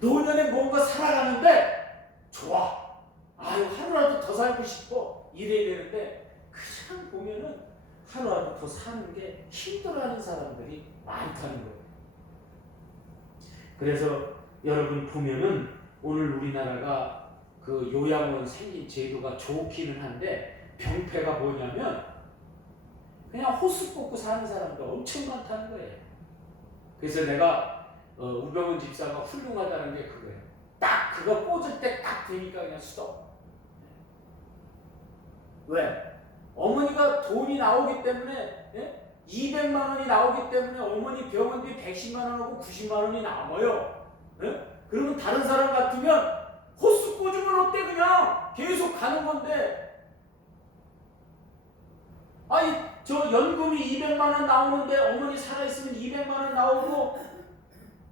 노년에 뭔가 살아가는데 좋아. 아유 하루라도 더 살고 싶어. 이래야 되는데 그냥 보면은 하루라도 더 사는 게 힘들어하는 사람들이 많다는 거예요. 그래서 여러분 보면은 오늘 우리나라가 그 요양원 생긴 제도가 좋기는 한데 병폐가 뭐냐면 그냥 호수 뽑고 사는 사람도 엄청 많다는 거예요. 그래서 내가 어, 우병훈 집사가 훌륭하다는 게 그거예요. 딱 그거 꽂을 때 딱 되니까 그냥 수도. 왜? 어머니가 돈이 나오기 때문에 예? 200만 원이 나오기 때문에 어머니 병원비 110만 원하고 90만 원이 남아요. 예? 그러면 다른 사람 같으면 호수 꽂으면 어때 그냥 계속 가는 건데 아니 저 연금이 200만 원 나오는데 어머니 살아있으면 200만 원 나오고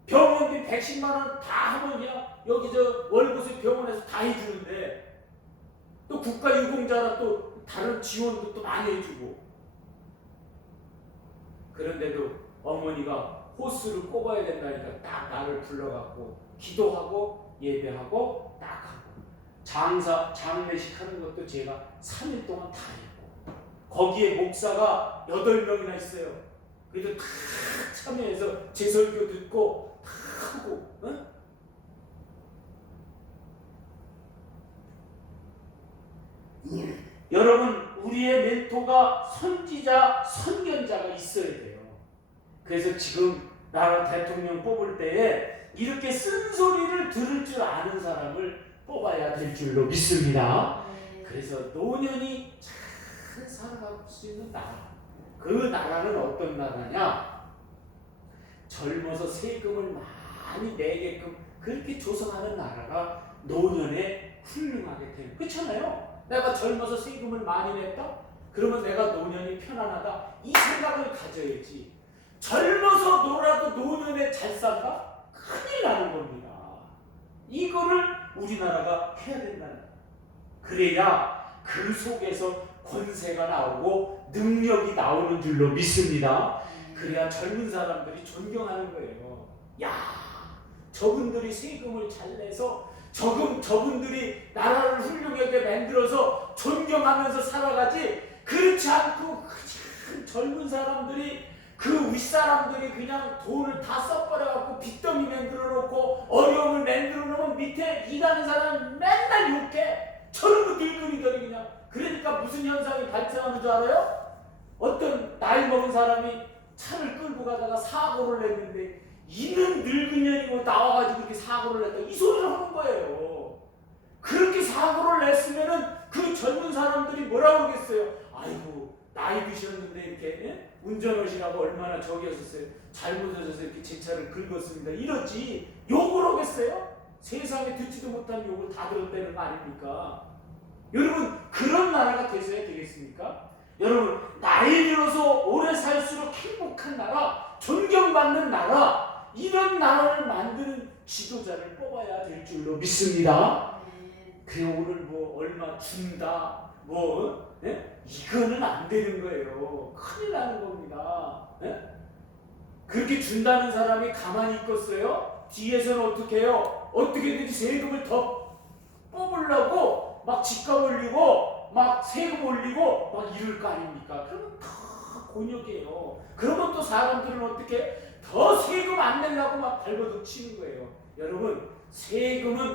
병원비 110만 원 다 하면 그냥 여기 저 월급을 병원에서 다 해주는데 또 국가 유공자라 또 다른 지원도 또 많이 해주고. 그런데도 어머니가 호수를 꼽아야 된다니까 딱 나를 불러갖고 기도하고 예배하고 딱 하고. 장사 장례식 하는 것도 제가 3일 동안 다 했고. 거기에 목사가 8명이나 있어요. 그래도 다 참여해서 제 설교 듣고 다 하고 응? 여러분 우리의 멘토가 선지자 선견자가 있어야 돼요. 그래서 지금 나라 대통령 뽑을 때에 이렇게 쓴소리를 들을 줄 아는 사람을 뽑아야 될 줄로 믿습니다. 그래서 노년이 잘 살아갈 수 있는 나라. 그 나라는 어떤 나라냐? 젊어서 세금을 많이 내게끔 그렇게 조성하는 나라가 노년에 훌륭하게 돼요. 그렇잖아요. 내가 젊어서 세금을 많이 냈다? 그러면 내가 노년이 편안하다. 이 생각을 가져야지. 젊어서 놀아도 노년에 잘 산다? 큰일 나는 겁니다. 이거를 우리나라가 해야 된다는. 그래야 그 속에서 권세가 나오고 능력이 나오는 줄로 믿습니다. 그래야 젊은 사람들이 존경하는 거예요. 야, 저분들이 세금을 잘 내서 저금 저분들이 나라를 훌륭하게 만들어서 존경하면서 살아가지 그렇지 않고 그냥 젊은 사람들이 그 윗사람들이 그냥 돈을 다 써버려갖고 빚더미 만들어 놓고 어려움을 만들어 놓으면 밑에 일하는 사람 맨날 욕해 저런 늙은이들이 그냥 그러니까 무슨 현상이 발생하는 줄 알아요? 어떤 나이 먹은 사람이 차를 끌고 가다가 사고를 냈는데 이는 늙은 년이고 나와가지고 이렇게 사고를 냈다 이 소리를 하는 거예요. 그렇게 사고를 냈으면은 그 젊은 사람들이 뭐라 그러겠어요? 아이고 나이 드셨는데 이렇게 예? 운전하시라고 얼마나 저기였었어요. 잘못하셔서 이렇게 제 차를 긁었습니다. 이러지 욕을 하겠어요? 세상에 듣지도 못한 욕을 다 들었다는 거 아닙니까? 여러분 그런 나라가 되셔야 되겠습니까? 여러분 나이 들어서 오래 살수록 행복한 나라, 존경받는 나라 이런 나라를 만드는 지도자를 뽑아야 될 줄로 믿습니다. 그래 오늘 뭐 얼마 준다 뭐 예? 이거는 안 되는 거예요. 큰일 나는 겁니다. 예? 그렇게 준다는 사람이 가만히 있겠어요? 뒤에서는 어떻게 해요? 어떻게든지 세금을 더 뽑으려고 막 집값 올리고 막 세금 올리고 막 이럴 거 아닙니까? 그러면 다 곤욕이에요. 그러면 또 사람들은 어떻게 더 세금 안 내려고 막 발버둥 치는 거예요. 여러분 세금은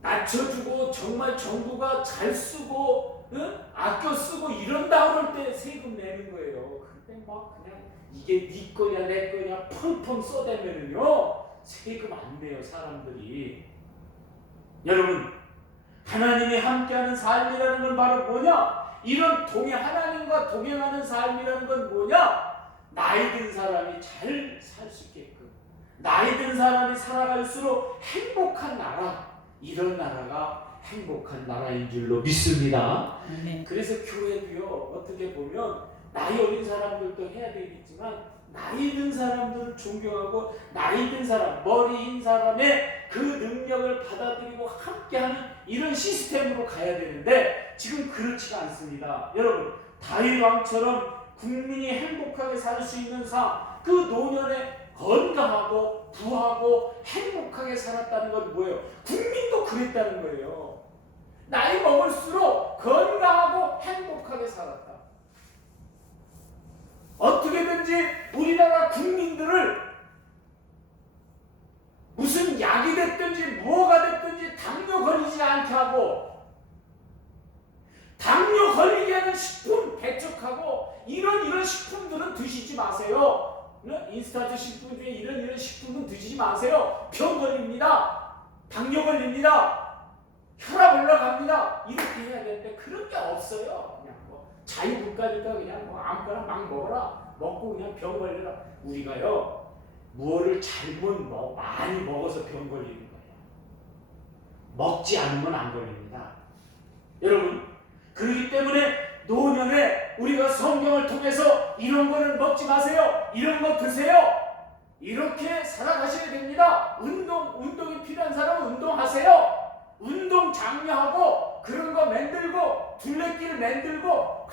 낮춰주고 정말 정부가 잘 쓰고 응? 아껴 쓰고 이런다 그럴 때 세금 내는 거예요. 근데 막 그냥 이게 네 거냐 내 거냐 펑펑 쏘대면은요 세금 안 내요 사람들이. 여러분 하나님이 함께하는 삶이라는 건 바로 뭐냐? 이런 동행 하나님과 동행하는 삶이라는 건 뭐냐? 나이 든 사람이 잘 살 수 있게끔 나이 든 사람이 살아갈수록 행복한 나라 이런 나라가 행복한 나라인 줄로 믿습니다. 아멘. 그래서 교회도요 어떻게 보면 나이 어린 사람들도 해야 되겠지만 나이 든 사람들을 존경하고 나이 든 사람 머리 흰 사람의 그 능력을 받아들이고 함께하는 이런 시스템으로 가야 되는데 지금 그렇지가 않습니다. 여러분 다윗 왕처럼 국민이 행복하게 살 수 있는 삶, 그 노년에 건강하고 부하고 행복하게 살았다는 건 뭐예요? 국민도 그랬다는 거예요. 나이 먹을수록 건강하고 행복하게 살았다. 어떻게든지 우리나라 국민들을 무슨 약이 됐든지 뭐가 됐든지 당뇨 걸리지 않게 하고 당뇨 걸리게 하는 식품 배척하고 이런 이런 식품들은 드시지 마세요. 네? 인스턴트 식품 중에 이런 이런 식품은 드시지 마세요. 병 걸립니다. 당뇨 걸립니다. 혈압 올라갑니다. 이렇게 해야 되는데 그런 게 없어요. 그냥 뭐 자유국가니까 그냥 뭐 아무거나 막 먹어라. 먹고 그냥 병 걸려라. 우리가요. 무엇을 잘못 먹, 많이 먹어서 병 걸리는 거예요. 먹지 않으면 안 걸립니다. 여러분, 그렇기 때문에 노년에 우리가 성경을 통해서 이런 거는 먹지 마세요. 이런 거 드세요. 이렇게 살아가셔야 됩니다. 운동, 운동이 필요한 사람은 운동하세요. 운동 장려하고 그런 거 만들고 둘레길 만들고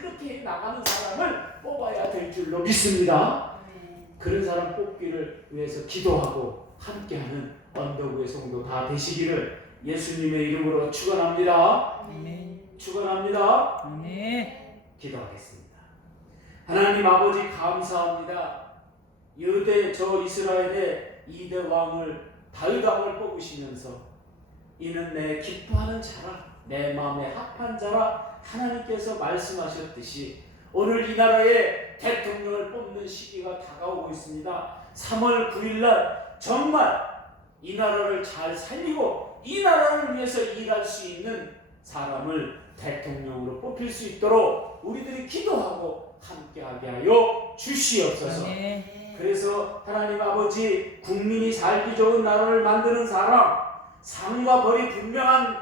이렇게 나가는 사람을 뽑아야 될 줄로 믿습니다. 그런 사람 뽑기를 위해서 기도하고 함께하는 언덕의 성도 다 되시기를 예수님의 이름으로 축원합니다. 축원합니다. 아멘. 기도하겠습니다. 하나님 아버지 감사합니다. 유대 저 이스라엘의 이대 왕을 다윗 왕을 뽑으시면서 이는 내 기뻐하는 자라 내 마음에 합한 자라 하나님께서 말씀하셨듯이 오늘 이 나라의 대통령을 뽑는 시기가 다가오고 있습니다. 3월 9일 날 정말 이 나라를 잘 살리고 이 나라를 위해서 일할 수 있는 사람을 대통령으로 뽑힐 수 있도록 우리들이 기도하고 함께하게 하여 주시옵소서. 아멘. 그래서 하나님 아버지 국민이 살기 좋은 나라를 만드는 사람, 상과 벌이 분명한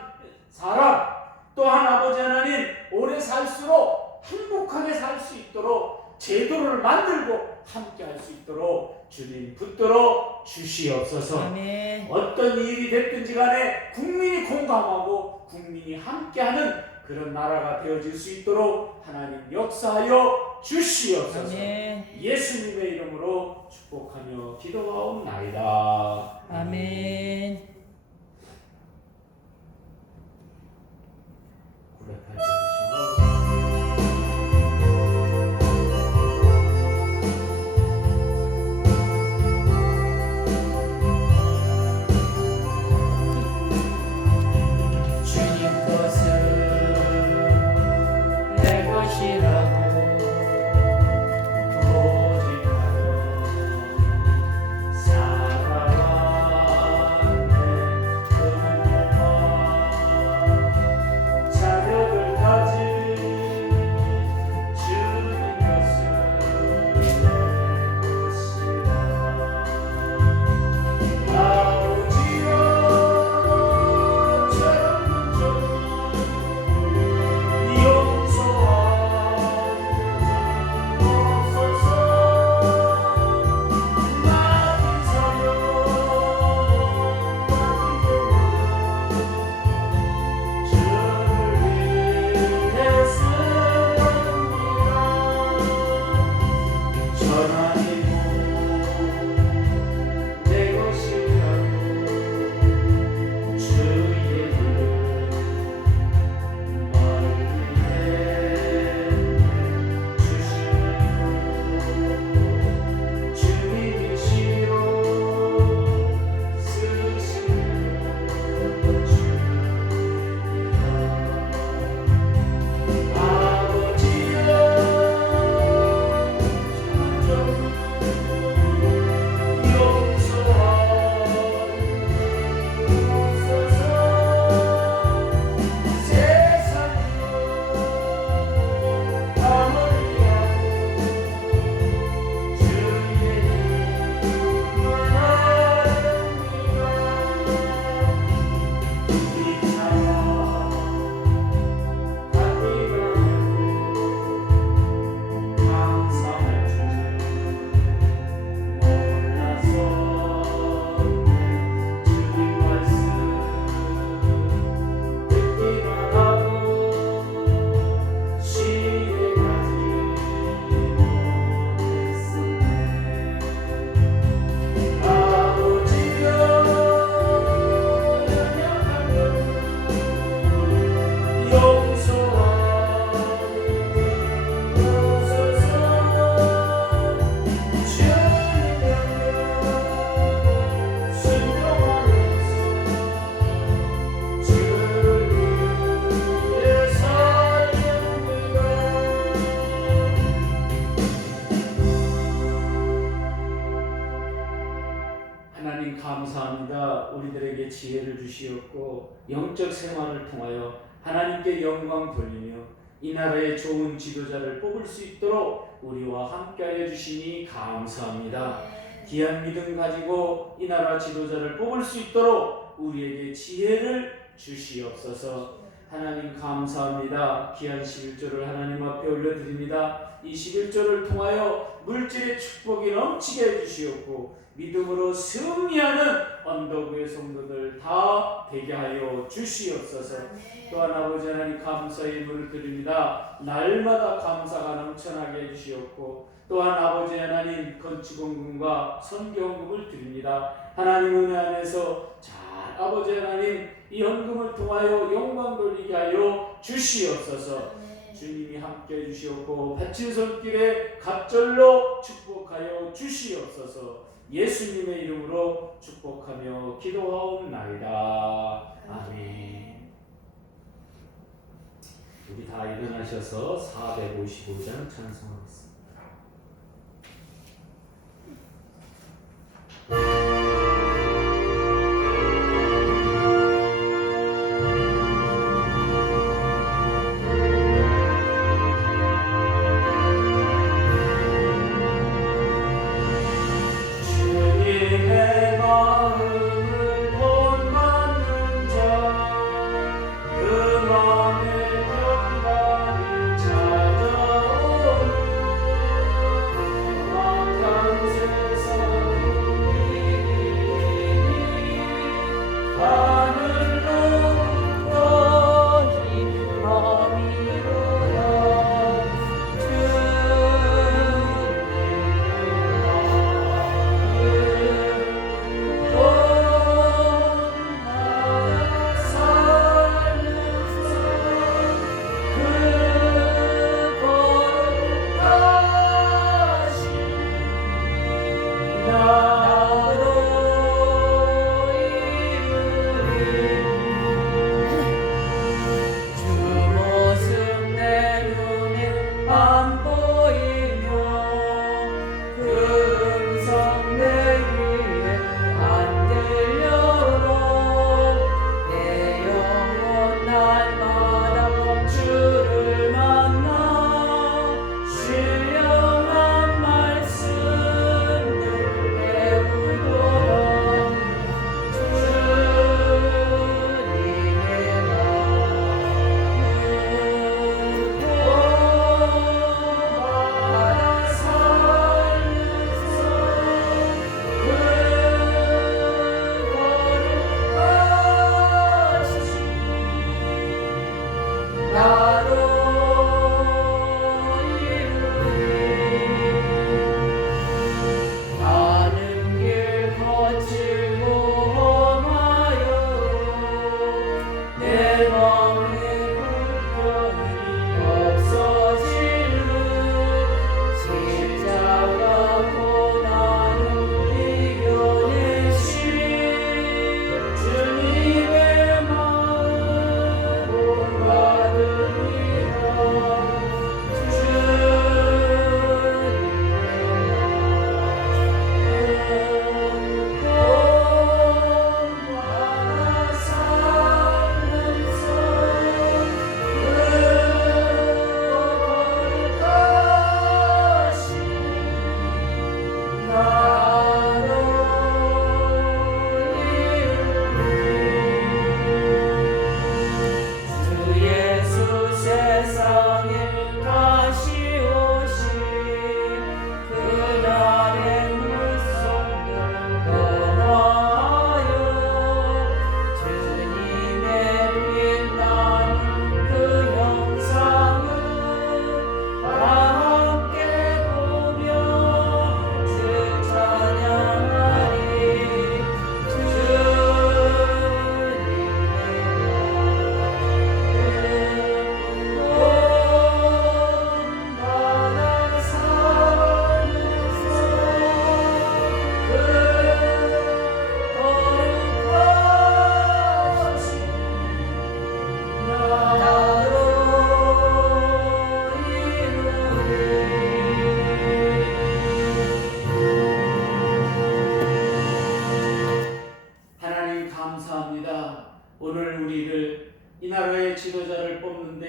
사람, 또한 아버지 하나님 오래 살수록 행복하게 살 수 있도록 제도를 만들고 함께 할 수 있도록 주님 붙들어 주시옵소서. 아멘. 어떤 일이 됐든지 간에 국민이 공감하고 국민이 함께하는 그런 나라가 되어질 수 있도록 하나님 역사하여 주시옵소서. 아멘. 예수님의 이름으로 축복하며 기도하옵나이다. 아멘. 908장 하나님 감사합니다. 우리들에게 지혜를 주시었고 영적 생활을 통하여 하나님께 영광 돌리며 이 나라의 좋은 지도자를 뽑을 수 있도록 우리와 함께하여 주시니 감사합니다. 귀한 믿음 가지고 이 나라 지도자를 뽑을 수 있도록 우리에게 지혜를 주시옵소서. 하나님 감사합니다. 귀한 11조를 하나님 앞에 올려드립니다. 이 11조를 통하여 물질의 축복이 넘치게 해주시옵고 믿음으로 승리하는 언덕의 성도들 다 되게 하여 주시옵소서. 또한 아버지 하나님 감사의 예물을 드립니다. 날마다 감사가 넘쳐나게 해주시옵고 또한 아버지 하나님 건축원금과 선교원금을 드립니다. 하나님 은혜 안에서 잘 아버지 하나님 이 헌금을 통하여 영광 돌리게 하여 주시옵소서. 주님이 함께 해주시옵고 바친 손길에 갑절로 축복하여 주시옵소서. 예수님의 이름으로 축복하며 기도하옵나이다. 아멘. 우리 다 일어나셔서 455장 찬송하겠습니다.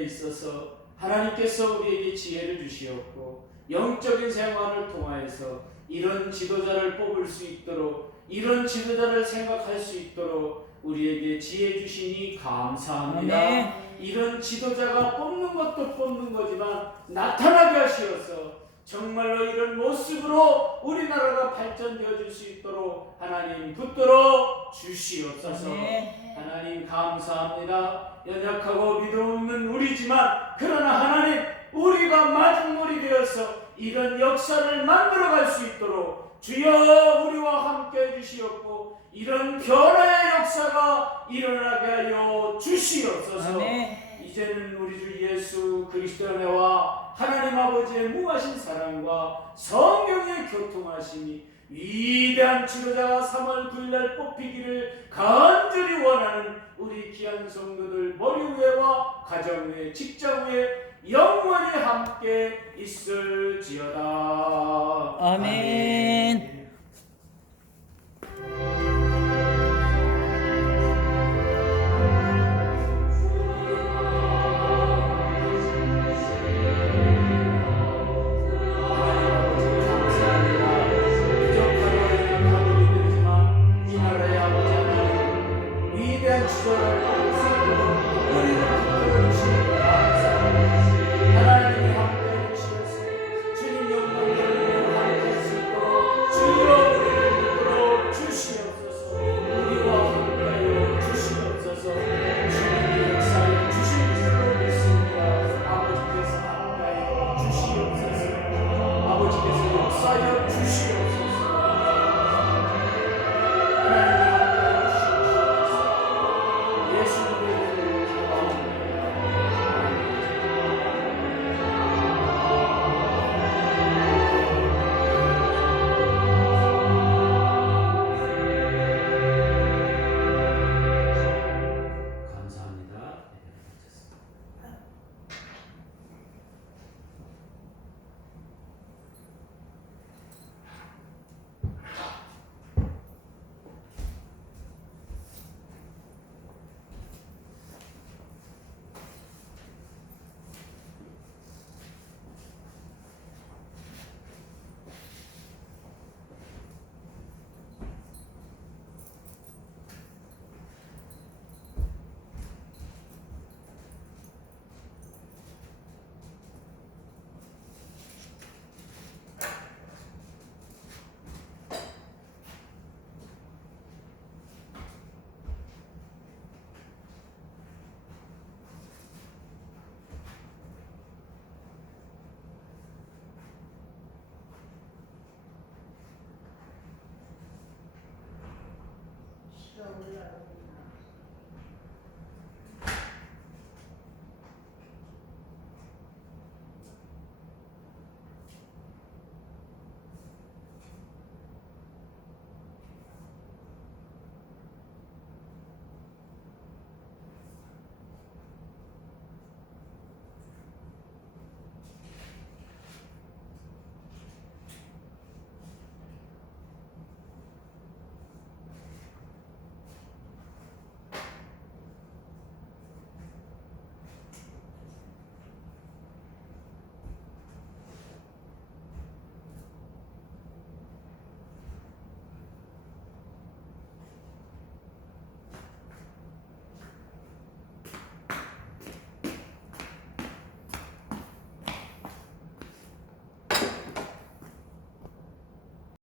있어서 하나님께서 우리에게 지혜를 주시었고 영적인 생활을 통하여서 이런 지도자를 뽑을 수 있도록 이런 지도자를 생각할 수 있도록 우리에게 지혜 주시니 감사합니다. 아멘. 이런 지도자가 뽑는 것도 뽑는 거지만 나타나게 하시어서 정말로 이런 모습으로 우리나라가 발전되어질 수 있도록 하나님 붙들어 주시옵소서. 아멘. 하나님 감사합니다. 연약하고 믿음 없는 우리지만 그러나 하나님 우리가 마중물이 되어서 이런 역사를 만들어갈 수 있도록 주여 우리와 함께 해주시옵고 이런 변화의 역사가 일어나게 하여 주시옵소서. 아멘. 이제는 우리 주 예수 그리스도의 은혜와 하나님 아버지의 무하신 사랑과 성령의 교통하심이 위대한 지도자가 3월 9일날 뽑히기를 간절히 원하는 우리 귀한 성도들 머리 위에와 가정 위에 직장 위에 영원히 함께 있을지어다 아멘. show that